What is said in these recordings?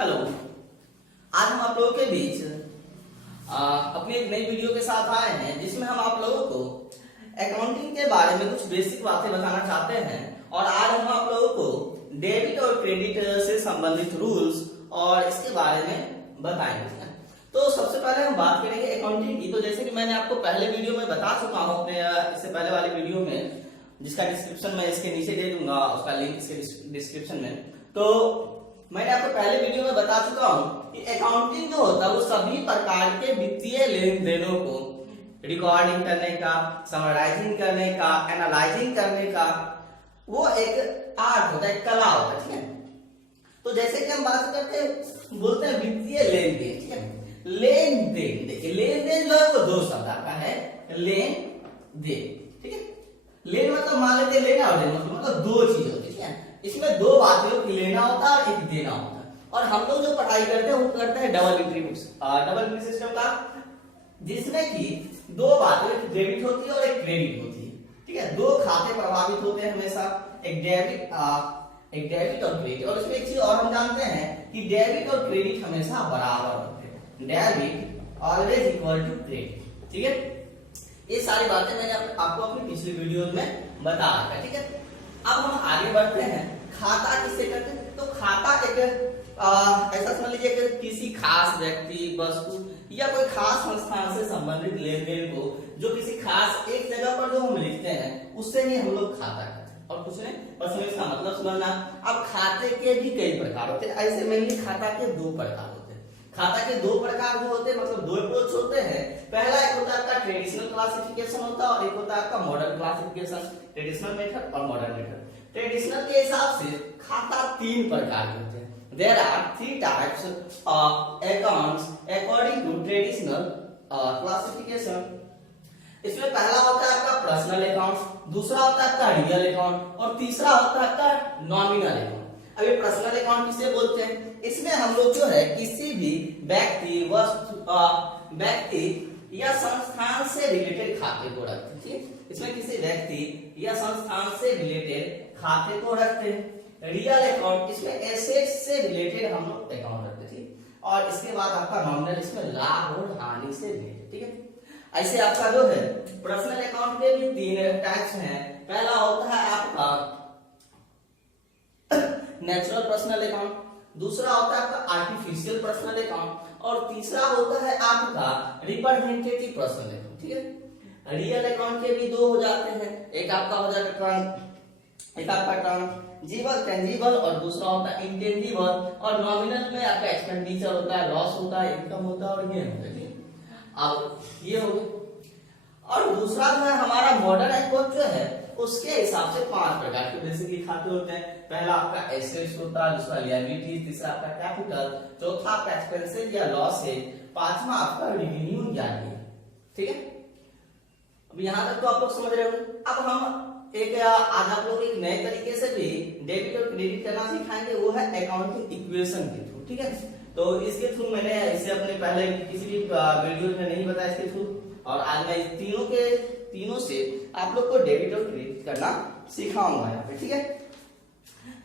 Hello. आज हम आप लोगों के बीच अपनी एक नई वीडियो के साथ आए हैं जिसमें हम आप लोगों को अकाउंटिंग के बारे में कुछ बेसिक बातें बताना चाहते हैं। और आज हम आप लोगों को डेबिट और क्रेडिट से संबंधित रूल्स और इसके बारे में बताएंगे। तो सबसे पहले हम बात करेंगे अकाउंटिंग की। तो जैसे कि मैंने आपको पहले वीडियो में बता चुका हूं, अपने इससे पहले वाली वीडियो में, जिसका डिस्क्रिप्शन मैं इसके नीचे दे दूंगा, उसका लिंक इसके डिस्क्रिप्शन में। तो मैंने आपको पहले वीडियो में बता चुका हूं कि अकाउंटिंग जो होता है वो सभी प्रकार के वित्तीय लेन देनों को रिकॉर्डिंग करने का, समराइजिंग करने का, एनालाइजिंग करने का, वो एक आर्ट होता है, एक कला होता है। ठीक है। तो जैसे कि हम बात करते हैं, बोलते हैं वित्तीय लेन देन। ठीक है। लेन देन, देखिए लेन देन जो है वो दो शब्द आता है, लेन देन। ठीक है। लेन मतलब मान लेते हैं लेना, और देन मतलब दो चीज होती है। इसमें दो बातें, एक लेना होता है और एक देना होता है। और हम लोग जो पढ़ाई करते हैं वो करते हैं डबल एंट्री सिस्टम का, जिसमें कि दो बातें, एक डेबिट होती है और एक क्रेडिट होती है। ठीक है। दो खाते प्रभावित होते हैं हमेशा, एक डेबिट और क्रेडिट। और इसमें एक चीज और हम जानते हैं कि डेबिट और क्रेडिट हमेशा बराबर होते हैं, debit always equal to credit. ठीक है। ये सारी बातें मैंने आपको अपनी पिछली वीडियो में बता रखा है। ठीक है। अब हम आगे बढ़ते हैं। खाता किससे करते हैं? तो खाता एक ऐसा समझ लीजिए कि किसी खास व्यक्ति, वस्तु या कोई खास संस्थान से संबंधित लेन देन को, जो किसी खास एक जगह पर जो हम लिखते हैं, उससे ही हम लोग खाता करते हैं और कुछ नहीं। बस हमें इसका मतलब समझना। अब खाते के भी कई प्रकार होते हैं। ऐसे मेनली खाता के दो प्रकार होते हैं। खाता के दो प्रकार जो होते हैं, मतलब दो अप्रोच होते हैं। पहला एक होता है आपका ट्रेडिशनल क्लासिफिकेशन होता है, और एक होता है आपका मॉडर्न क्लासिफिकेशन, ट्रेडिशनल मेथड और मॉडर्न मेथड। ट्रेडिशनल के हिसाब से खाता तीन प्रकार के होते हैं। There are three types of accounts according to traditional classification. इसमें पहला होता है आपका पर्सनल अकाउंट, दूसरा होता है आपका रियल अकाउंट, और तीसरा होता है आपका नॉमिनल अकाउंट। अब ये पर्सनल अकाउंट किसे बोलते हैं? इसमें हम लोग जो है किसी भी व्यक्ति, वस्तु, व्यक्ति या संस्थान से रिलेटेड खाते को रखते हैं। ठीक। इसमें किसी व्यक्ति या संस्थान से रिलेटेड खाते को रखते हैं। रियल अकाउंट, इसमें एसेट से रिलेटेड हम लोग अकाउंट रखते हैं। ठीक। और इसके बाद आपका नॉमिनल, इसमें लाभ और हानि से रिलेटेड। ठीक है। ऐसे आपका जो है पर्सनल अकाउंट के भी तीन टाइप्स हैं। पहला होता है आपका नेचुरल पर्सनल अकाउंट, दूसरा होता है आपका आर्टिफिशियल पर्सनल अकाउंट, और तीसरा होता है आपका रिप्रेजेंटेटिव पर्सनल अकाउंट। ठीक है। रियल अकाउंट के भी दो हो जाते हैं, एक आपका हो जाता है ट्रांजिबल, टेंजिबल, और दूसरा होता है इंटेंजिबल। और नॉमिनल में आपका एक्सपेंडिचर होता है, लॉस होता है, इनकम होता है, और ये होता है। अब ये हो गया। और दूसरा जो है हमारा मॉडर्न अकाउंट जो है, उसके हिसाब से पांच प्रकार के बेसिकली खाते होते हैं। पहला आपका एसेट्स होता है, दूसरा लिएबिलिटीज, तीसरा आपका कैपिटल, चौथा आपका एक्सपेंसेस या लॉस है, पांचवा आपका रेवेन्यू या गेन। ठीक है। अब यहां तक तो आप लोग समझ रहे होंगे। अब हम आज आप लोग एक नए तरीके से भी डेबिट और क्रेडिट करना सिखाएंगे, वो है अकाउंटिंग इक्वेशन के थ्रू। ठीक है। तो इसके थ्रू मैंने इसे अपने पहले किसी भी वीडियो में नहीं बताया इसके थ्रू, और आज मैं तीनों से आप लोग को डेबिट और क्रेडिट करना सिखाऊंगा यहाँ पे। ठीक है।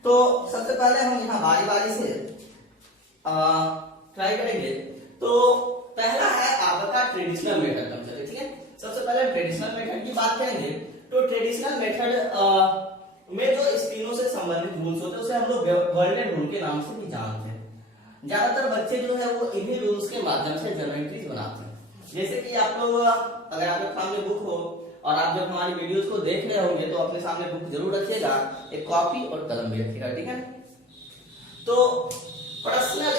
तो सबसे पहले हम यहाँ बारी बारी से ट्राई करेंगे। तो पहला है आपका ट्रेडिशनल मेथड। ठीक है। सबसे पहले ट्रेडिशनल मेथड की बात करेंगे। तो ट्रेडिशनल मेथड में जो इस तीनों से संबंधित रूल्स होते हैं, उसे हम लोग गोल्डन रूल के नाम से भी जानते हैं। ज्यादातर बच्चे जो है वो इन्हीं रूल्स के माध्यम से जर्नल एंट्रीज बनाते हैं। जैसे कि आप लोग, अगर आपके सामने बुक हो और आप जब हमारी वीडियोस को देख रहे होंगे, तो अपने सामने बुक जरूर रखिएगा, एक कॉपी और कलम भी रखिएगा। ठीक है। तो पर्सनल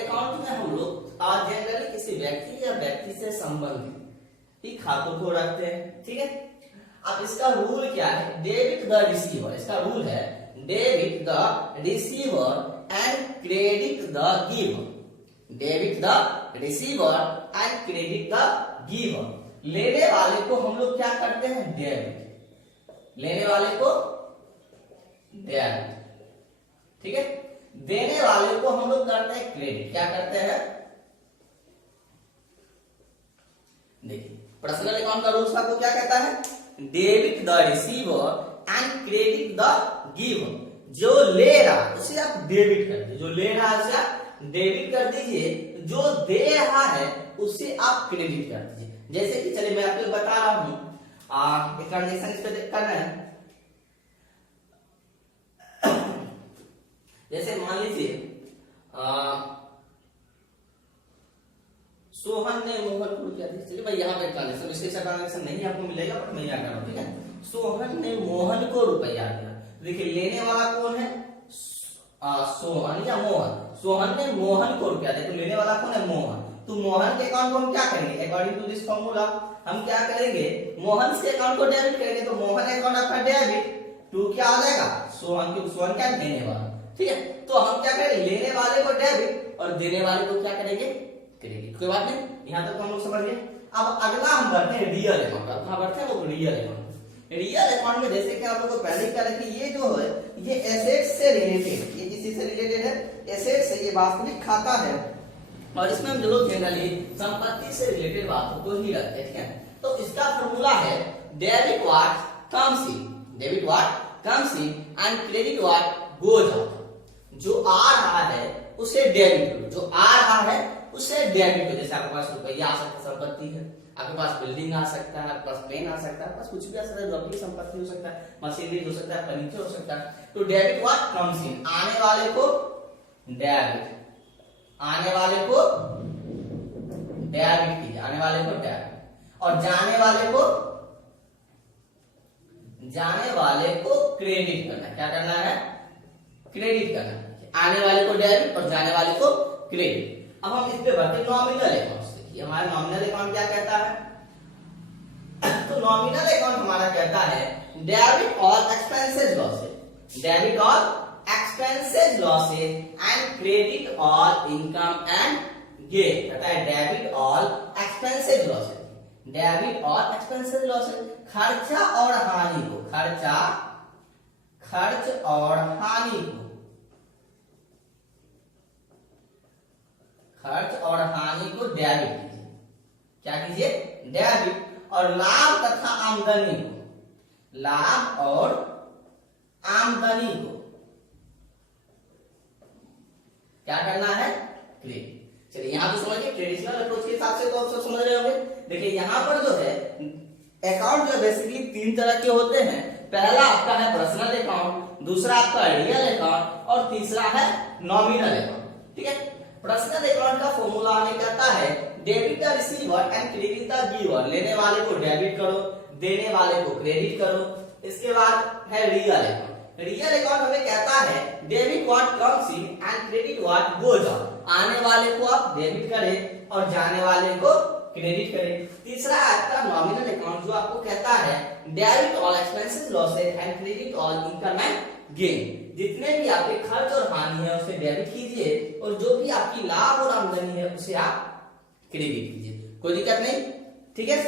अकाउंट में हम लोग जनरली किसी व्यक्ति या व्यक्ति से संबंधित ही खातों को रखते हैं। ठीक है। अब इसका रूल क्या है? Debit the receiver. इसका रूल है debit the receiver and credit the giver. Debit the receiver and credit the giver. लेने वाले को हम लोग क्या करते हैं? डेबिट। लेने वाले को डेबिट। ठीक है। देने वाले को हम लोग करते हैं क्रेडिट। क्या करते हैं? देखिए पर्सनल अकाउंट का रूल्स आपको क्या कहता है? Debit the receiver and credit the giver. जो ले रहा उसे आप डेबिट कर दीजिए, जो ले रहा है उसे आप डेबिट कर दीजिए, जो दे रहा है उसे आप क्रेडिट कर दीजिए। जैसे कि चलिए मैं आपको बता रहा हूं, एक ट्रांजेक्शन इस पे करना है। जैसे मान लीजिए सोहन ने मोहन को क्या दिया, चलिए भाई यहाँ पे ट्रांजेक्शन, विशेष ट्रांजेक्शन नहीं आपको मिलेगा, बट मैं यहाँ कर रहा हूँ, ठीक है। सोहन ने मोहन को रुपया दिया। देखिए लेने वाला कौन है, सोहन या मोहन। सोहन ने मोहन को रुपया दिया, तो लेने वाला कौन है, मोहन। तो मोहन के अकाउंट को हम क्या करेंगे, अकॉर्डिंग टू दिस फॉर्मूला हम क्या करेंगे, मोहन के अकाउंट को डेबिट करेंगे। तो मोहन अकाउंट आपका डेबिट, टू क्या आ जाएगा, सोहन, की सोहन क्या देने वाला, ठीक है। तो हम क्या करेंगे, लेने वाले को डेबिट और देने वाले को क्या करेंगे, क्रेडिट। कोई बात नहीं, यहाँ तक तो हम लोग समझ गए। अब अगला हम बढ़ते हैं रियल अकाउंट। अब कहां बढ़ते हैं, वो रियल अकाउंट। रियल अकाउंट में जैसे कि आप लोगों को पहले क्या रखिए, ये जो है ये एसेट्स से रिलेटेड, ये किसी से रिलेटेड है, एसेट्स से, ये वास्तविक खाता है। और इसमें हम लोग जनरली संपत्ति से रिलेटेड बातों को ही रखते हैं, ठीक है। तो इसका फॉर्मूला है debit what comes in, debit what comes in and credit what goes out. जो आ रहा है उसे डेबिट करो, जो आ रहा है उसे डेबिट करो। जैसे आपके पास रुपया आ सकता है, संपत्ति है, आपके पास बिल्डिंग आ सकता है, आपके पास पेन आ सकता है, आपके पास कुछ भी आ सकता है, जो आपकी संपत्ति हो सकता है, मशीनरी हो सकता है, फर्नीचर हो सकता है। तो डेबिट व्हाट कम्स इन, आने वाले को डेबिट, आने वाले को डेबिट कीजिए, आने वाले को डेबिट, और जाने वाले को क्रेडिट करना है। क्या करना है, क्रेडिट करना है। आने वाले को डेबिट और जाने वाले को क्रेडिट। अब हम इस पे बढ़ते हैं नॉमिनल अकाउंट से। ये हमारा नॉमिनल अकाउंट क्या कहता है, तो नॉमिनल अकाउंट हमारा कहता है debit all expenses losses, debit all expenses losses and credit all income and gain. कहता है debit all expenses losses, debit all expenses losses, खर्चा और हानि को, खर्च और हानि को, खर्च और हानि को डेबिट कीजिए। क्या कीजिए, डेबिट। और लाभ तथा आमदनी को, लाभ और आमदनी को क्या करना है, क्रेडिट। चलिए यहां तो समझिए, ट्रेडिशनल अप्रोच के हिसाब से तो आप सब समझ रहे होंगे। देखिए यहां पर जो है अकाउंट जो बेसिकली तीन तरह के होते हैं। पहला आपका है पर्सनल अकाउंट, दूसरा आपका रियल अकाउंट और तीसरा है नॉमिनल अकाउंट, ठीक है। पर्सनल अकाउंट का फॉर्मूला हमें कहता है debit the receiver and credit the giver. लेने वाले को डेबिट करो, देने वाले को क्रेडिट करो। इसके बाद है रियल अकाउंट। रियल अकाउंट हमें कहता है debit what comes in and credit what goes out. आने वाले को आप डेबिट करें और जाने वाले को क्रेडिट करें। तीसरा आपका नॉमिनल अकाउंट, जो आपको कहता है debit all expenses losses and credit all income and gain. जितने भी आपके खर्च और हानि है उसे डेबिट कीजिए और जो भी आपकी लाभ और आमदनी है उसे आप क्रेडिट कीजिए। कोई दिक्कत नहीं, ठीक है।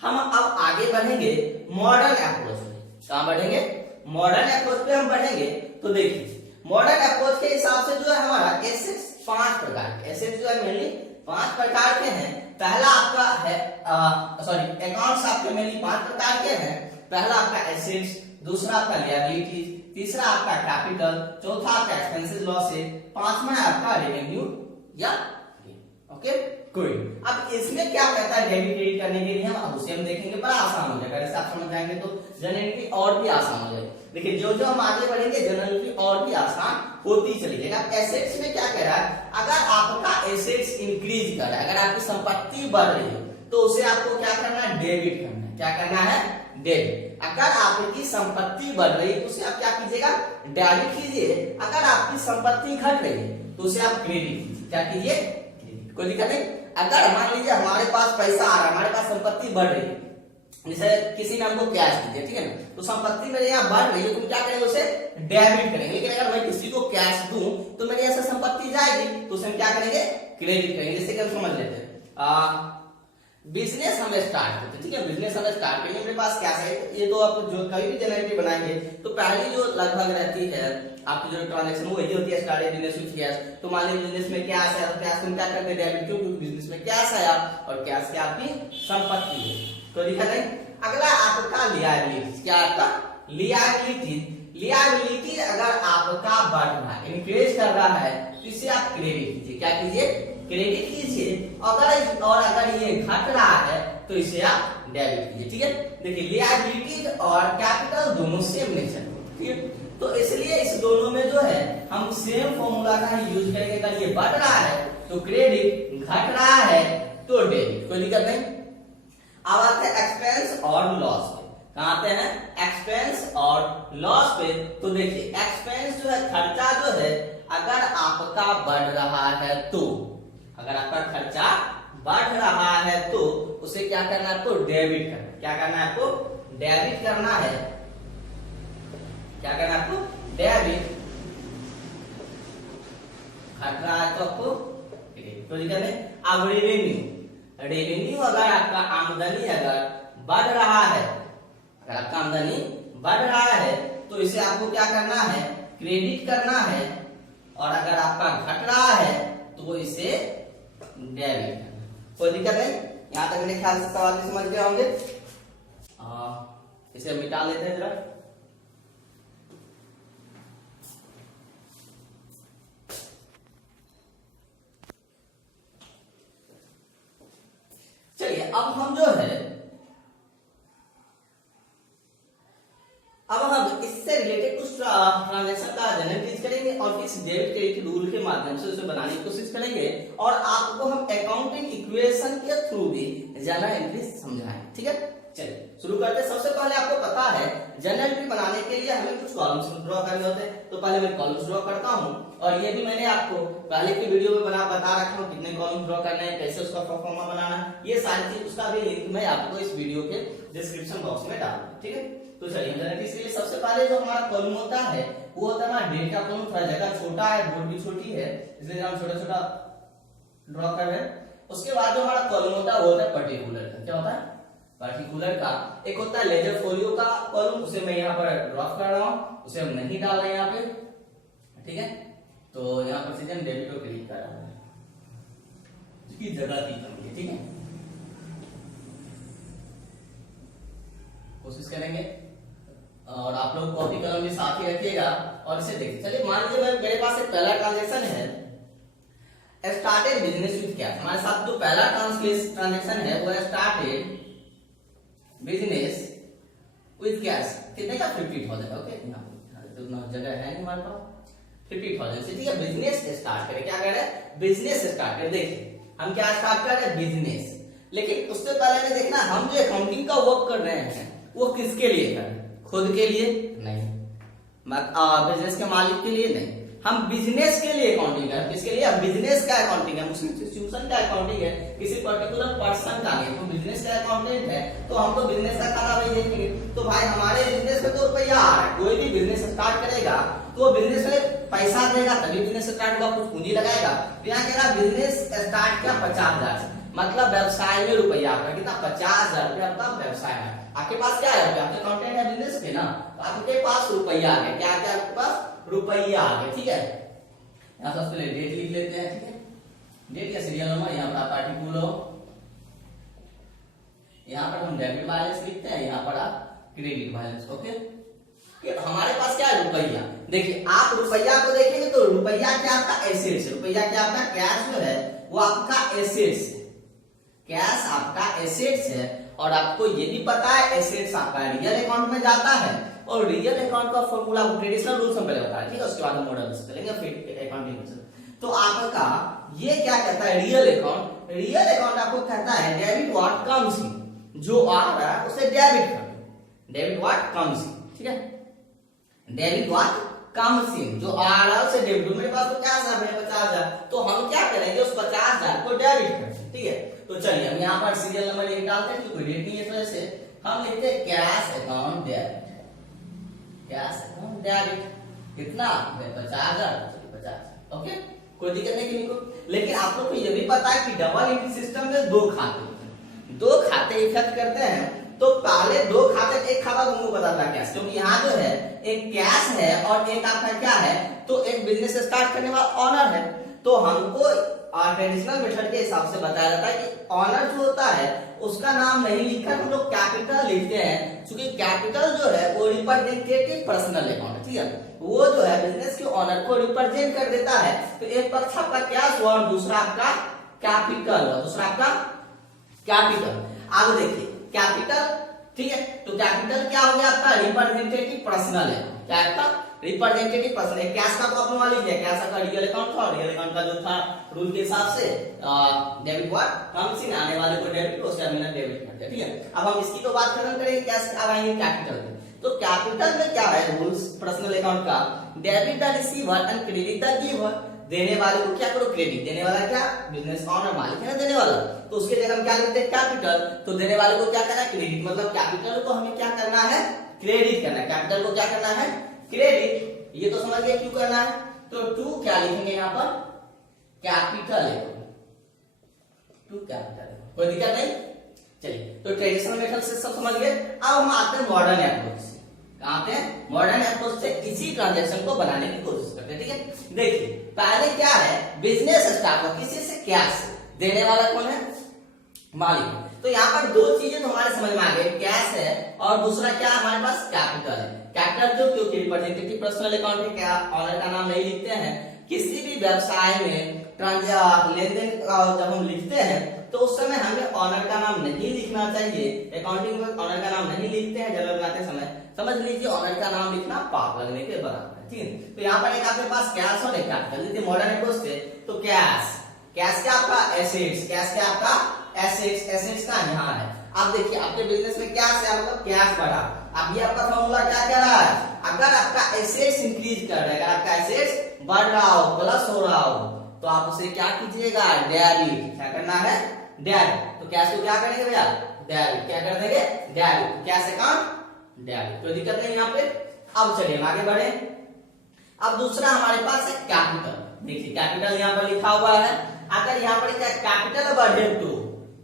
हम अब आगे बढ़ेंगे मॉडर्न अप्रोच में। कहां बढ़ेंगे, मॉडर्न अप्रोच पे हम बढ़ेंगे। तो देखिए मॉडर्न अप्रोच के हिसाब से जो है हमारा एसेट्स 5 प्रकार के, एसेट्स जो है मेनली 5 प्रकार के हैं। पहला आपका है अकाउंट्स आपके मेनली 5 प्रकार के हैं। पहला आपका एसेट्स, दूसरा आपका लिएबिलिटीज, तीसरा आपका कैपिटल, चौथा आपका एक्सपेंसेस लॉसेस, पांचवा है आपका रेवेन्यू या ओके कोई। अब इसमें क्या कहता है डेबिट क्रेडिट करने के लिए, हम उसे हम देखेंगे, बड़ा आसान हो जाएगा। जैसे आप समझ जाएंगे तो जनरली और भी आसान हो जाएगा। देखिए जो जो हम आगे बढ़ेंगे जनरली और भी आसान होती चली जाएगा। एसेट्स में क्या कह रहा है, अगर आपका एसेट्स इंक्रीज कर रहा है, अगर आपकी संपत्ति बढ़ रही है तो उसे आपको क्या करना है, डेबिट करना है। क्या करना है, डेबिट। अगर आपकी संपत्ति बढ़ रही है तो उसे आप क्या कीजिएगा, डेबिट कीजिए। अगर आपकी संपत्ति घट रही है तो उसे आप क्रेडिट कीजिए। क्या कीजिए, क्रेडिट। कोई दिक्कत नहीं। अगर मान लीजिए हमारे पास पैसा आ रहा है, हमारे पास संपत्ति बढ़ रही है, जैसे किसी ने हमको कैश दिया, ठीक है ना, तो संपत्ति मेरे यहाँ बढ़ रही है, तो क्या करेंगे, उसे डेबिट करेंगे। लेकिन अगर मैं किसी को कैश दूं तो मेरी ऐसे संपत्ति जाएगी, तो उसे हम क्या करेंगे, क्रेडिट करेंगे। जैसे कि हम समझ लेते हैं बिजनेस हमें स्टार्ट करते हैं, ठीक है। बिजनेस हमें स्टार्ट करेंगे, मेरे पास कैश है, ये तो आप जो कभी भी जनरेटिव बनाएंगे तो पहली जो लगभग रहती है आपकी जो ट्रांजेक्शन वो यही होती है, स्टार्टेड बिजनेस विद कैश। तो मान लीजिए बिजनेस में कैश है, तो कैश में क्या करते हैं, डेबिट, क्यों, क्योंकि बिजनेस में कैश आया और कैश की आपकी संपत्ति है। तो दिखा नहीं। अगला आपका लिएबिलिटीज, क्या आपका लिएबिलिटीज। लियाबिलिटी अगर आपका बढ़ रहा है, इंक्रीज कर रहा है, तो इसे आप क्रेडिट कीजिए। क्या कीजिए? क्रेडिट कीजिए। अगर ये घट रहा है तो इसे आप डेबिट कीजिए। ठीक है, देखिए लियाबिलिटी और कैपिटल दोनों सेम नेचर, ठीक है, तो इसलिए इस दोनों में जो है हम सेम फॉर्मूला का यूज करेंगे। अगर ये बढ़ रहा है तो क्रेडिट, घट रहा है तो डेबिट, कोई दिक्कत नहीं। अब आते हैं एक्सपेंस और लॉस पे। कहां आते हैं? एक्सपेंस और लॉस पे। तो देखिए एक्सपेंस जो है, खर्चा जो है, अगर आपका बढ़ रहा है तो, अगर आपका खर्चा बढ़ रहा है तो उसे क्या करना है? आपको डेबिट करना है। क्या करना है? आपको डेबिट करना है। क्या करना है आपको? डेबिट। घट रहा है तो आपको क्रेडिट, तो दिक्कत नहीं। अब रेवेन्यू अगर आपका आमदनी अगर बढ़ रहा है, अगर आपका आमदनी बढ़ रहा है तो इसे आपको क्या करना है? क्रेडिट करना है। और अगर आपका घट रहा है तो इसे डेबिट करना, कोई दिक्कत नहीं। यहां तक मेरे ख्याल से सवाल समझ गए होंगे। इसे मिटा लेते हैं जरा। चलिए अब हम जो है, अब हम इससे रिलेटेड कुछ ट्रांजैक्शन का एनालिसिस करेंगे और फिर डेबिट क्रेडिट रूल के माध्यम से उसे बनाने की कोशिश करेंगे और आपको हम अकाउंटिंग इक्वेशन के थ्रू भी जर्नल एंट्री समझाएंगे। ठीक है, चलिए शुरू करते हैं। सबसे पहले आपको पता है जर्नल एंट्री बनाने के लिए हमें कुछ कॉलम्स ड्रॉ करने होते हैं। तो पहले मैं कॉलम्स ड्रॉ करता हूं और ये भी मैंने आपको पहले की वीडियो में बता रखा हूं कितने कॉलम ड्रॉ करने हैं, कैसे उसका परफॉर्मा बनाना है, ये सारी चीज उसका भी लिंक मैं आपको इस वीडियो के डिस्क्रिप्शन बॉक्स में डाल दूंगा। ठीक है, तो चलिए जरा इसके लिए सबसे पहले जो हमारा कॉलम होता है वो होता है ना डेट का कॉलम। थोड़ा जगह छोटा है, बोर्ड भी छोटी है, इसलिए हम छोटा छोटा ड्रॉ कर रहे हैं। उसके बाद जो हमारा कॉलम होता है वो होता है पर्टिकुलर का। क्या होता है? पर्टिकुलर का। एक होता है लेजर फोलियो का कॉलम, उसे मैं यहाँ पर ड्रॉ कर रहा हूँ, उसे हम नहीं डाल रहे हैं यहाँ पे। ठीक है, तो यहाँ पर सीधे हम डेबिट और क्रेडिट कर रहे हैं, इसकी जगह की कमी है। ठीक है, कोशिश करेंगे और आप लोग कॉपी कलम भी साथ ही रखिएगा और इसे देखिए। चलिए मान लीजिए मेरे पास एक पहला ट्रांजैक्शन है, स्टार्टेड बिजनेस विद कैश। हमारे साथ जो पहला ट्रांजैक्शन है वो है स्टार्टेड बिजनेस विद कैश। कितने का? 50,000। ओके, यहाँ तो उतना जगह है नहीं हमारे पास, 50,000 से। ठीक है, बिजनेस स्टार्ट करें। क्या कर रहे हैं? बिजनेस स्टार्ट करें। देखिए हम क्या स्टार्ट कर रहे हैं? बिजनेस। लेकिन उससे पहले में देखना हम जो अकाउंटिंग का वर्क कर रहे हैं वो किसके लिए कर रहे हैं? खुद के लिए नहीं, बिजनेस के मालिक के लिए नहीं, हम बिजनेस के लिए अकाउंटिंग कर रहे हैं। किसके लिए? बिजनेस का अकाउंटिंग है, उस इंस्टीट्यूशन का अकाउंटिंग है, किसी पर्टिकुलर पर्सन का नहीं। तो बिजनेस का अकाउंटेंट है तो हम तो बिजनेस का खाना भाई देखेंगे। तो भाई हमारे बिजनेस में तो रुपया आ रहा है, कोई भी बिजनेस स्टार्ट करेगा तो वो बिजनेस में पैसा देगा तभी बिजनेस स्टार्ट होगा, कुछ पूंजी लगाएगा। तो यहाँ कह रहा बिजनेस स्टार्ट किया 50,000 से, मतलब व्यवसाय में रुपया आपका कितना? 50,000 रुपया आपका व्यवसाय है। आपके पास क्या है? आपके अकाउंटेंट है बिजनेस के ना, तो आपके पास रुपया आ गया। क्या क्या आपके पास? रुपया आ गया। ठीक है, यहाँ सबसे पहले डेट लिख लेते हैं। ठीक है, डेट या सीरियल नंबर, यहाँ पर पार्टिकुलर, यहाँ पर हम डेबिट बैलेंस लिखते हैं, यहाँ पर आप क्रेडिट बैलेंस। ओके, हमारे पास क्या है? रुपया। देखिए आप रुपया को देखेंगे तो रुपया क्या आपका? एसेट्स है। रुपया क्या आपका? कैश जो है वो आपका एसेट्स है। कैश आपका एसेट्स है और आपको ये भी पता है एसेट्स आपका रियल अकाउंट में जाता है और रियल अकाउंट का फॉर्मूला ट्रेडिशनल रूल्स में पहले बताया। ठीक है, उसके बाद हम मॉडल करेंगे फिर अकाउंटिंग। तो आपका ये क्या कहता है? Real account. रियल अकाउंट आपको कहता है डेबिट व्हाट कम्स इन, जो आ रहा है उसे डेबिट कर दो। Debit what comes in. ठीक है, डेबिट व्हाट कम्स इन, जो आ रहा है उसे डेबिट दो। मेरे पास तो कैश है 50,000, तो हम क्या करेंगे? उस 50,000 को डेबिट करेंगे। ठीक है, तो चलिए हम यहाँ पर सीरियल नंबर लिख डालते हैं, कोई डेट नहीं है, इस वजह से हम लिखते हैं cash account debit. Cash account debit कितना? 50,000। 50,000। ओके, कोई दिक्कत नहीं किसी को। लेकिन आप लोग को ये भी पता है कि डबल एंट्री सिस्टम में दो खाते होते हैं, दो खाते इफेक्ट करते हैं। तो पहले दो खाते, एक खाता तुमको पता था कैश, क्योंकि यहाँ जो है एक कैश है और एक आपका क्या है? तो एक बिजनेस स्टार्ट करने वाला ऑनर है। तो हमको ट्रेडिशनल मेथड के हिसाब से बताया जाता है कि ऑनर जो होता है उसका नाम नहीं लिखकर हम लोग कैपिटल लिखते हैं, क्योंकि कैपिटल जो है वो रिप्रेजेंटेटिव पर्सनल अकाउंट है, ठीक है, वो जो है बिजनेस के ऑनर को रिप्रेजेंट कर देता है। तो एक पक्ष आपका कैश हुआ और दूसरा आपका कैपिटल हुआ, दूसरा आपका कैपिटल। आगे देखिए कैपिटल, ठीक है, तो कैपिटल क्या हो गया आपका रिप्रेजेंटेटिव पर्सनल है, क्या आपका रिप्रेजेंटेटिव पर्सन है। कैश का तो आपने मान लीजिए कैश का रियल अकाउंट था, रियल अकाउंट का जो था रूल के हिसाब से डेबिट हुआ, हम सी आने वाले को डेबिट और टर्मिनल डेबिट करते हैं, ठीक है। अब हम इसकी तो बात खत्म करेंगे, कैश अब आएंगे कैपिटल में। तो कैपिटल में क्या है रूल्स पर्सनल अकाउंट का, debit the receiver and credit the giver. देने वाले को क्या करो क्रेडिट, देने वाला क्या बिजनेस ऑनर मालिक है ना देने वाला, तो उसके जगह हम क्या लिखते हैं कैपिटल। तो देने वाले को क्या करना है क्रेडिट, मतलब कैपिटल को हमें क्या करना है क्रेडिट करना है, कैपिटल को क्या करना है क्रेडिट। ये तो समझ गए क्यों करना है। तो टू क्या लिखेंगे यहाँ पर कैपिटल है, टू कैपिटल है, कोई दिक्कत नहीं। चलिए तो ट्रेडिशनल मेथड से सब समझ गए। अब हम आते हैं मॉडर्न अप्रोच से, कहां आते हैं मॉडर्न अप्रोच से इसी ट्रांजैक्शन को बनाने की कोशिश करते हैं, ठीक है। देखिए पहले क्या है बिजनेस स्टार्ट हुआ किसी से, कैश से, देने वाला कौन है मालिक। तो यहाँ पर दो चीजें तो हमारे समझ में आ गई, कैश है और दूसरा क्या हमारे पास कैपिटल है। कैपिटल जो क्योंकि रिप्रेजेंटेटिव पर्सनल अकाउंट है, क्या ऑनर का नाम नहीं लिखते हैं। किसी भी व्यवसाय में लेन देन जब हम लिखते हैं तो उस समय हमें ऑनर का नाम नहीं लिखना चाहिए। अकाउंटिंग में ऑनर का नाम नहीं लिखते हैं जब लगाते समय, समझ लीजिए ऑनर का नाम लिखना पाप लगने के बराबर है, ठीक है। तो यहाँ पर एक आपके पास कैश और एक कैपिटल। यदि मॉडर्न अप्रोच से तो कैश, कैश क्या आपका एसेट्स, कैश क्या आपका एसेट्स, एसेट्स का यहाँ है। अब देखिए आपके बिजनेस में क्या है मतलब कैश बढ़ा। अब ये आपका फॉर्मूला क्या कह रहा है, अगर आपका एसेट्स इंक्रीज कर रहा है, अगर आपका एसेट्स बढ़ रहा हो प्लस हो रहा हो तो आप उसे क्या कीजिएगा डेबिट, क्या करना है डेबिट। तो कैश को क्या करेंगे भैया डेबिट, क्या कर देंगे डेबिट, कैश अकाउंट डेबिट, कोई दिक्कत नहीं यहाँ पे। अब चलिए हम आगे बढ़े। अब दूसरा हमारे पास है कैपिटल। देखिए कैपिटल यहाँ पर लिखा हुआ है, अगर यहाँ पर क्या कैपिटल बढ़े तो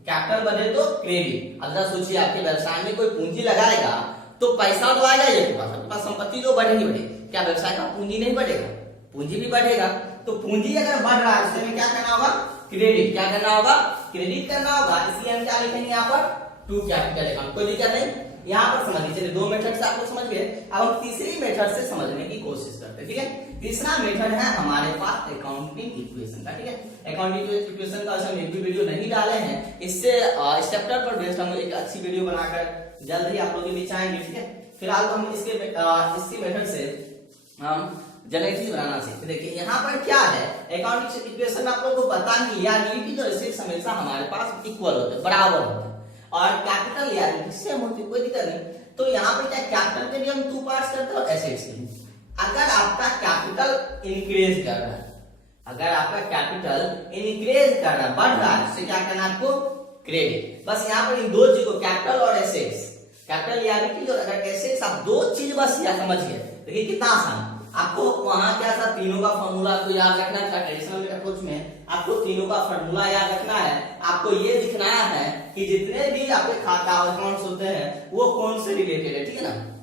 कैपिटल बढ़े तो क्रेडिट। अगर सोचिए आपके व्यवसाय में कोई पूंजी लगाएगा तो पैसा तो आएगा ये आपके पास संपत्ति तो बढ़ेगी बढ़ेगी, क्या व्यवसाय का पूंजी नहीं बढ़ेगा, पूंजी भी बढ़ेगा। तो पूंजी अगर बढ़ रहा है उससे में क्या करना होगा क्रेडिट, क्या करना होगा क्रेडिट करना होगा। इसलिए हम क्या लिखेंगे यहाँ पर टू कैपिटल अकाउंट, कोई दिक्कत नहीं। यहाँ पर समझ लीजिए दो मेथड से आपको समझ गए। अब हम तीसरी मेथड से समझने की कोशिश करते हैं, ठीक है। तीसरा मेथड है हमारे पास अकाउंटिंग इक्वेशन का, ठीक है। अकाउंटिंग इक्वेशन का हम एक भी वीडियो नहीं डाले हैं, इससे इस चैप्टर पर बेस्ड हम एक अच्छी वीडियो बनाकर जल्द ही आप लोगों के बीच आएंगे, ठीक है। फिलहाल तो हम इसी मेथड से हम जनरेटिव बनाना सीखते। देखिए यहाँ पर क्या है अकाउंटिंग इक्वेशन आप लोगों को पता नहीं, लियाबिलिटी और एसेट्स हमेशा हमारे पास इक्वल होते हैं, बराबर होते हैं, और कैपिटल लियाबिलिटी सेम होती है, कोई दिक्कत नहीं। तो यहाँ पे क्या कैपिटल के भी हम टू पार्ट्स करते हैं और एसेट्स के भी। अगर आपका कैपिटल इंक्रीज कर रहा है, अगर आपका कैपिटल इंक्रीज कर रहा है बढ़ रहा है तो क्या करना है आपको क्रेडिट। बस यहाँ पर इन दो चीज को कैपिटल और एसेट्स, कैपिटल लियाबिलिटी और अगर एसेट्स, आप दो चीज बस याद समझिए। देखिए कितना आसान, आपको वहां क्या था तीनों का फॉर्मूला आपको याद रखना था। ट्रेडिशनल अप्रोच में आपको तीनों का फॉर्मूला याद रखना है। आपको ये दिखना है कि जितने भी आपके खाता अकाउंट्स होते हैं वो कौन से रिलेटेड है, ठीक है ना।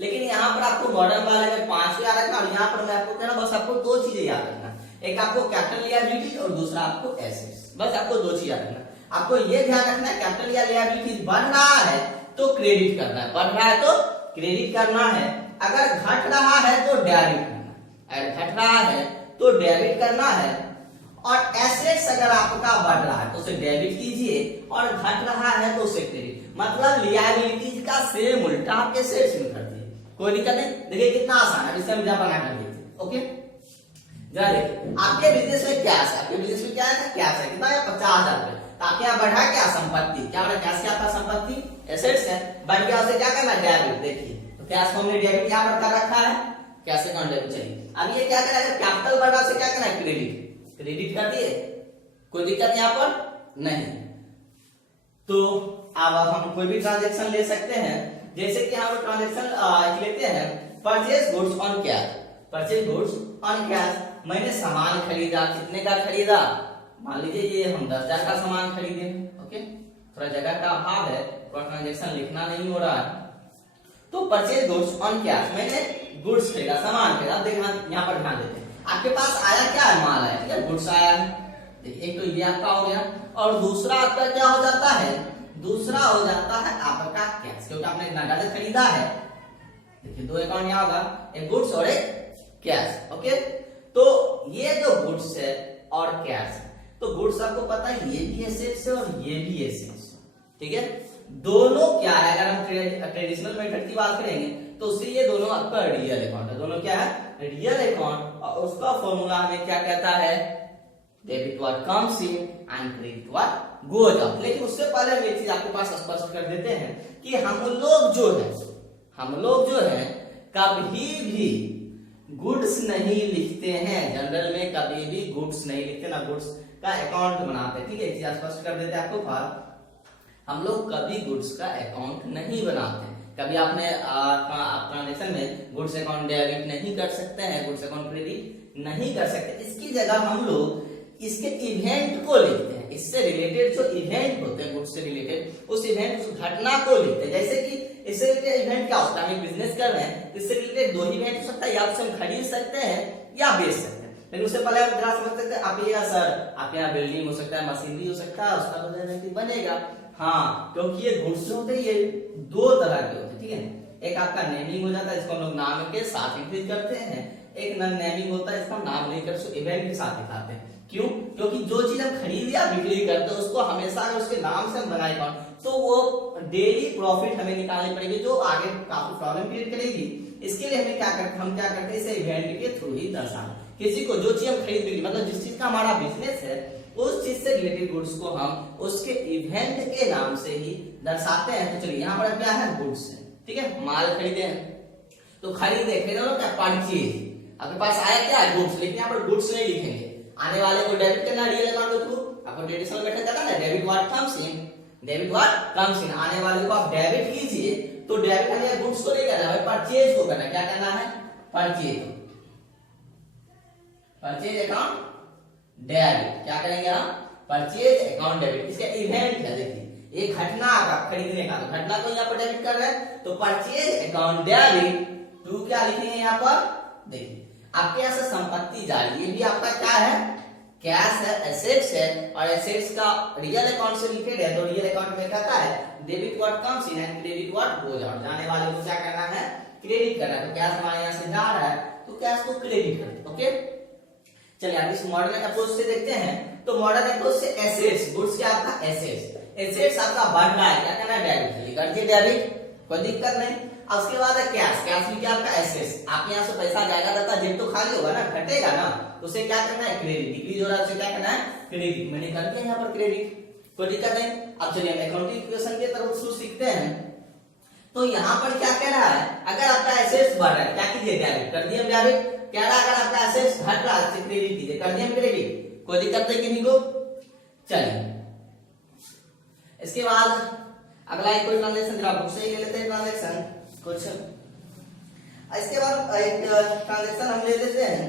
लेकिन यहाँ पर आपको मॉडर्न वाले में 5 याद रखना, और यहाँ पर मैं आपको कह रहा हूँ बस आपको दो चीजें याद रखना, एक आपको कैपिटल लियाबिलिटी और दूसरा आपको एसेट्स, बस आपको दो चीज याद रखना। आपको ये ध्यान रखना है कैपिटल या लियाबिलिटी बढ़ रहा है तो क्रेडिट करना है, बढ़ रहा है तो क्रेडिट करना है, अगर घट रहा है तो डेबिट करना है, अगर घट रहा है तो डेबिट करना है, और एसेट्स अगर आपका बढ़ रहा है तो उसे डेबिट कीजिए और घट रहा है तो उसे क्रेडिट। मतलब लियाबिलिटीज का सेम उल्टा आप एसेट्स में कर दिए, कोई दिक्कत नहीं। देखिए कितना आसान है, इसे हम जब बना कर देते हैं, ओके। जरा देखिए आपके बिजनेस में क्या है, आपके बिजनेस में क्या है कैश है, कितना है 50,000 रुपए। तो आपके यहाँ बढ़ा क्या संपत्ति, क्या बढ़ा कैश क्या आपका संपत्ति एसेट्स है, बढ़ गया उसे क्या करना डेबिट। देखिए तो कैश को हमने डेबिट यहाँ पर कर रखा है, कैश अकाउंट डेबिट। चलिए अब ये क्या करेगा कैपिटल बढ़ा उसे क्या करना है क्रेडिट, क्रेडिट कर दिए, कोई दिक्कत यहाँ पर नहीं। तो अब हम कोई भी ट्रांजेक्शन ले सकते हैं, जैसे कि हम ट्रांजेक्शन लेते हैं purchase goods on cash, purchase goods on cash. मैंने सामान खरीदा, कितने का खरीदा, मान लीजिए ये हम 10,000 का सामान खरीदे, ओके। थोड़ा जगह का अभाव है, थोड़ा ट्रांजेक्शन लिखना नहीं हो रहा है। तो परचेज गुड्स ऑन कैश, मैंने गुड्स खरीदा, सामान खरीदा। देखना यहाँ पर ध्यान देते हैं, आपके पास आया क्या है, माल आया, ठीक है, गुड्स आया है। देखिए एक तो ये आपका हो गया, और दूसरा आपका क्या हो जाता है, दूसरा हो जाता है आपका कैश, क्योंकि आपने नगद खरीदा है। देखिए दो अकाउंट यहाँ होगा, एक गुड्स और एक कैश। ओके, तो ये जो गुड्स है और कैश है, तो गुड्स आपको पता है ये भी एसेट्स है और ये भी एसेट्स है, ठीक है। दोनों क्या है, अगर हम ट्रेडिशनल मेथड की बात करेंगे तो उससे ये दोनों आपका रियल अकाउंट है। दोनों क्या है, रियल अकाउंट, और उसका फॉर्मूला हमें क्या कहता है, debit what comes in and credit what goes out. लेकिन उससे पहले हम एक चीज आपके पास स्पष्ट कर देते हैं कि हम लोग जो है कभी भी गुड्स नहीं लिखते हैं, जनरल में कभी भी गुड्स नहीं लिखते, ना गुड्स का अकाउंट बनाते, ठीक है। एक चीज स्पष्ट कर देते हैं आपको बात, हम लोग कभी गुड्स का अकाउंट नहीं बनाते। कभी आपने ट्रांजेक्शन में गुड्स अकाउंट डेबिट नहीं कर सकते हैं, गुड्स अकाउंट क्रेडिट नहीं कर सकते। इसकी जगह हम लोग इसके इवेंट को लिखते हैं, इससे रिलेटेड जो इवेंट होते हैं गुड्स से रिलेटेड, उस इवेंट, उस घटना को लिखते हैं। जैसे कि इससे रिलेटेड इवेंट क्या होता है, हम एक बिजनेस कर रहे हैं, इससे रिलेटेड दो ही इवेंट हो सकता है, या उसे हम खरीद सकते हैं या बेच सकते हैं। लेकिन उससे पहले आप जरा समझ सकते हैं, आप ये सर आपके यहाँ बिल्डिंग हो सकता है, मशीनरी हो सकता है, उसका तो बनेगा, हाँ, क्योंकि ये गुड्स होते हैं, ये दो तरह के होते हैं, ठीक है। एक आपका नेमिंग हो जाता है, इसको हम लोग नाम के साथ इंक्रीज करते हैं, एक नॉन नेमिंग होता है, इसका नाम लेकर उसको इवेंट के साथ दिखाते हैं। क्यों, क्योंकि जो चीज हम खरीद या बिक्री करते हैं उसको हमेशा उसके नाम से हम बनाए अकाउंट, तो वो डेली प्रॉफिट हमें निकालनी पड़ेगी, जो आगे काफी प्रॉब्लम क्रिएट करेगी। इसके लिए हमें क्या करते, हम क्या करते हैं, इसे इवेंट के थ्रू ही दर्शाते। किसी को जो चीज हम खरीद बिक्री, मतलब जिस चीज का हमारा बिजनेस है, उस चीज से रिलेटेड गुड्स को हम उसके इवेंट के नाम से ही दर्शाते हैं। तो चलिए यहाँ पर क्या है, गुड्स है, ठीक है, माल खरीदे हैं, तो खरीदे क्या परचेज, आपके पास आया क्या है, गुड्स, लेकिन यहाँ पर गुड्स नहीं लिखेंगे, आने वाले को डेबिट करना रियल अकाउंट के थ्रू, आपको ट्रेडिशनल मेथड कहता है ना, debit what comes in, debit what comes in, आने वाले को आप डेबिट कीजिए, तो डेबिट करना गुड्स को नहीं करना है, परचेज को करना, क्या करना है, परचेज, परचेज अकाउंट डेबिट, क्या करेंगे हम, परचेज अकाउंट डेबिट। इसका इवेंट है, देखिए एक घटना का खरीदने का, तो घटना को यहाँ पर डेबिट कर रहे हैं, तो परचेज अकाउंट डेबिट टू क्या लिखेंगे यहाँ पर, देखिए आपके यहाँ से संपत्ति जारी, ये भी आपका क्या है, कैश है, एसेट्स है, और एसेट्स का रियल अकाउंट से रिलेटेड है, तो रियल अकाउंट में कहता है debit what comes in and credit what goes out, जाने वाले को क्या करना है, क्रेडिट करना है। तो कैश हमारे यहाँ से जा रहा है, तो कैश को क्रेडिट करते, ओके। चलिए अब इस मॉडर्न अप्रोच से देखते हैं, तो मॉडर्न अप्रोच से एसेट्स, गुड्स क्या आपका एसेट्स, एसेट्स आपका बढ़ रहा है, क्या करना है, डेबिट कर दिए, डेबिट, कोई दिक्कत नहीं। अब उसके बाद है कैश, कैश भी क्या आपका एसेट्स, आपके यहाँ से पैसा जाएगा, रहता जेब तो खाली होगा ना, घटेगा ना, तो उसे क्या करना है, क्रेडिट, डिक्रीज हो रहा है, उसे क्या करना है, क्रेडिट, मैंने कर दिया यहाँ पर क्रेडिट, कोई दिक्कत नहीं। अब चलिए हम अकाउंटिंग इक्वेशन के तरफ शुरू सीखते हैं। तो यहाँ पर क्या कह रहा है, अगर आपका एसेट्स बढ़ रहा है, क्या कीजिए, डेबिट कर दिए, डेबिट, कह रहा है अगर आपका एसेट्स घट रहा है, क्रेडिट कीजिए, कर दिए क्रेडिट, कोई दिक्कत नहीं किसी को। चलिए इसके बाद अगला एक कोई ट्रांजैक्शन जरा बुक से ही ले लेते हैं, ट्रांजैक्शन कुछ। इसके बाद एक ट्रांजैक्शन हम ले लेते हैं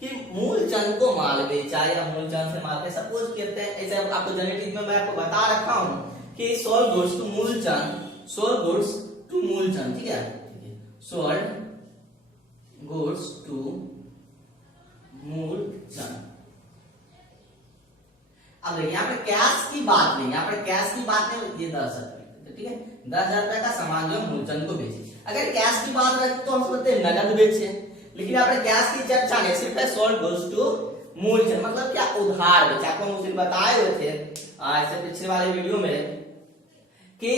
कि मूलचंद को माल बेचा या मूलचंद से माल, सपोज कहते हैं, ऐसे आपको जेनेटिक में मैं आपको बता रखा हूं कि sold goods to Moolchand, sold goods to Moolchand, ठीक है, सोल्ड गुड्स टू मूलचंद। अब देखिए यहाँ पर कैश की बात नहीं, यहाँ पर कैश की बात नहीं, ये 10,000 रुपए, ठीक है, 10,000 रुपए का सामान जो मूलचंद को बेचे। अगर कैश की बात रहे तो हम सोचते हैं नगद बेचे, लेकिन यहाँ पर कैश की चर्चा नहीं, सिर्फ है सोल्ड गुड्स टू मूलचंद, मतलब क्या, उधार बेचे। आपको हम उस दिन बताए हुए थे इससे पिछले वाले वीडियो में कि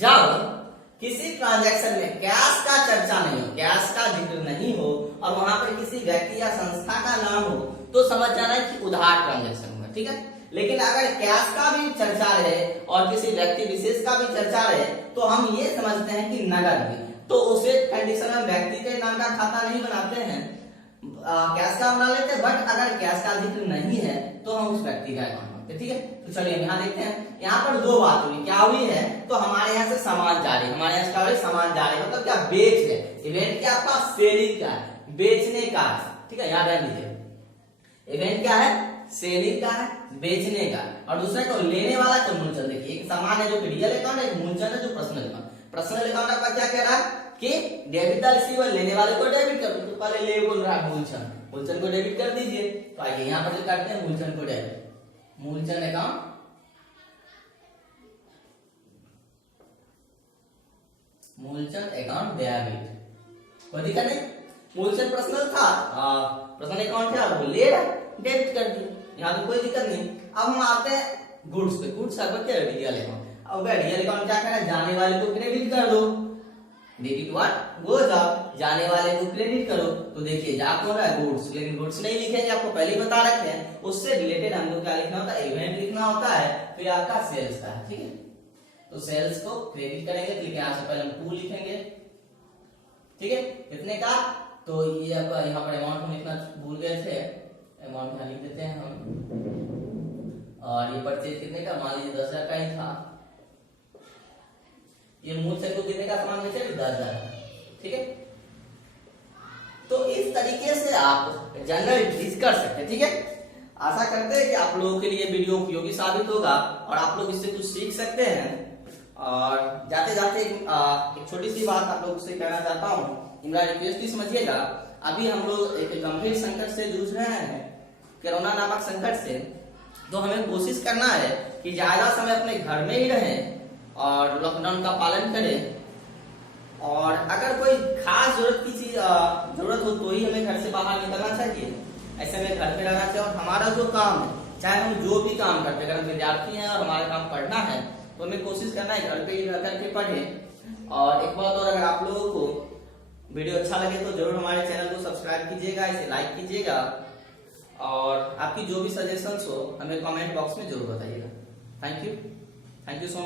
जब किसी ट्रांजैक्शन में कैश का चर्चा नहीं हो, कैश का जिक्र नहीं हो, और वहां पर किसी व्यक्ति या संस्था का नाम हो, तो समझ जाना है कि उधार ट्रांजैक्शन होगा, ठीक है। लेकिन अगर कैश का भी चर्चा रहे और किसी व्यक्ति विशेष का भी चर्चा रहे, तो हम ये समझते हैं कि नगद भी, तो उसे कंडीशन में व्यक्ति के नाम का खाता नहीं बनाते हैं, कैश का बना लेते हैं, बट अगर कैश का जिक्र नहीं है तो हम उस व्यक्ति का अकाउंट बनाते हैं, ठीक है। तो चलिए यहाँ देखते हैं, यहाँ पर दो बात हुई, क्या हुई है, तो हमारे यहाँ से सामान जारी, हमारे यहाँ से सामान जारी मतलब क्या, बेच है, इवेंट क्या आपका सेलिंग का है, बेचने का, ठीक है, याद रख लीजिए, इवेंट क्या है, सेलिंग का है, बेचने का, और दूसरा को लेने वाला तो मूलचंद। देखिए एक सामान है जो रियल अकाउंट है, एक मूलचंद है जो पर्सनल अकाउंट। पर्सनल अकाउंट आपका क्या कह रहा है, कि डेबिट द रिसीवर, लेने वाले को डेबिट कर दो। तो पहले ले बोल रहा है मूलचंद, मूलचंद को डेबिट कर दीजिए। तो आइए यहाँ पर करते हैं मूलचंद को डेबिट, मूलचंद अकाउंट डेबिट। कोई दिक्कत नहीं, मूलचंद पर्सनल था, पर्सनल अकाउंट था, वो ले रहा डेबिट कर दिया, यहाँ तो कोई दिक्कत नहीं। अब हम आते हैं गुड्स पे। गुड्स का क्या है? DL account. अब डीएल अकाउंट क्या करना है? जाने वाले को क्रेडिट कर दो, डेबिट व्हाट गोज आउट, जाने वाले को क्रेडिट करो। तो देखिए जा कौन रहा है? गुड्स, लेकिन गुड्स नहीं लिखेंगे, आपको पहले ही बता रखे हैं। उससे रिलेटेड हमको क्या लिखना होता है? इवेंट लिखना होता है। तो ये आपका सेल्स का है, ठीक है। तो सेल्स को क्रेडिट करेंगे, तो यहाँ से पहले हम 2 लिखेंगे, ठीक है। कितने का? तो ये आपका यहाँ पर अमाउंट हम लिखना भूल गए थे, अमाउंट यहाँ लिख देते हैं हम। और ये परचेज कितने का? मान लीजिए 10,000 का ही था। ये मूलचंद को कितने का सामान बेचे? 10,000, ठीक है। तो इस तरीके से आप जनरल एंट्रीज कर सकते हैं, ठीक है। आशा करते हैं कि आप लोगों के लिए वीडियो उपयोगी साबित होगा और आप लोग इससे कुछ सीख सकते हैं। और जाते जाते एक छोटी सी बात आप लोगों से कहना चाहता हूँ, मेरा रिक्वेस्ट ही समझिएगा। अभी हम लोग एक गंभीर संकट से जूझ रहे हैं, कोरोना नामक संकट से। तो हमें कोशिश करना है कि ज्यादा समय अपने घर में ही रहें और लॉकडाउन का पालन करें। और अगर कोई खास जरूरत की चीज जरूरत हो तो ही हमें घर से बाहर निकलना चाहिए, ऐसे में घर पे रहना चाहिए। और हमारा जो काम है, चाहे हम जो भी काम करते हैं, अगर हम विद्यार्थी हैं और हमारा काम पढ़ना है तो हमें कोशिश करना है घर पे ही रह करके पढ़ें। और एक बात और, अगर आप लोगों को वीडियो अच्छा लगे तो जरूर हमारे चैनल को सब्सक्राइब कीजिएगा, इसे लाइक कीजिएगा और आपकी जो भी सजेशंस हो हमें कमेंट बॉक्स में जरूर बताइएगा। Thank you so much.